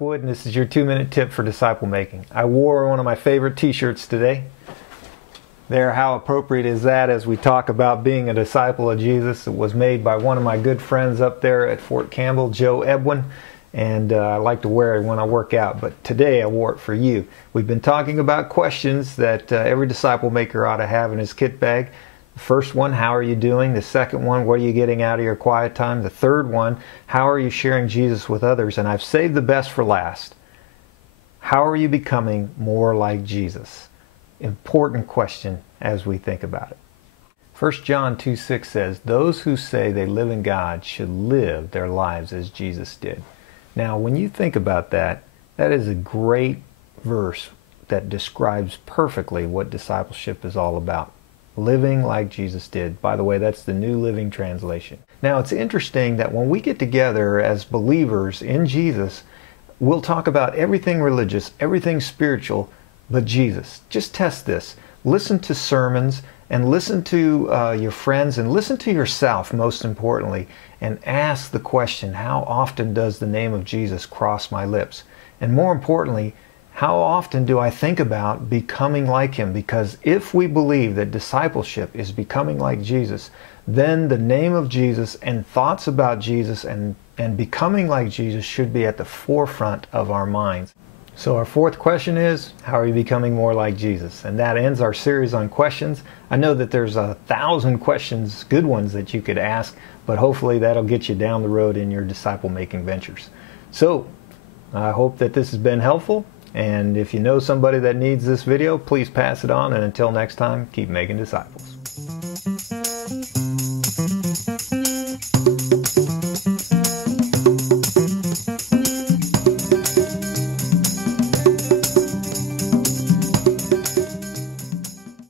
Wood, and this is your 2-minute tip for disciple making. I wore one of my favorite t-shirts today. There, how appropriate is that as we talk about being a disciple of Jesus? It was made by one of my good friends up there at Fort Campbell, Joe Edwin, and I like to wear it when I work out, but today I wore it for you. We've been talking about questions that every disciple maker ought to have in his kit bag. The first one, how are you doing? The second one, what are you getting out of your quiet time? The third one, how are you sharing Jesus with others? And I've saved the best for last. How are you becoming more like Jesus? Important question as we think about it. 1 John 2:6 says, those who say they live in God should live their lives as Jesus did. Now, when you think about that, that is a great verse that describes perfectly what discipleship is all about. Living like Jesus did. By the way, that's the New Living Translation. Now, it's interesting that when we get together as believers in Jesus, we'll talk about everything religious, everything spiritual, but Jesus. Just test this. Listen to sermons and listen to your friends and listen to yourself, most importantly, and ask the question, how often does the name of Jesus cross my lips? And more importantly, how often do I think about becoming like him? Because if we believe that discipleship is becoming like Jesus, then the name of Jesus and thoughts about Jesus and becoming like Jesus should be at the forefront of our minds. So our fourth question is, how are you becoming more like Jesus? And that ends our series on questions. I know that there's 1,000 questions, good ones, that you could ask, but hopefully that'll get you down the road in your disciple-making ventures. So I hope that this has been helpful. And if you know somebody that needs this video, please pass it on. And until next time, keep making disciples.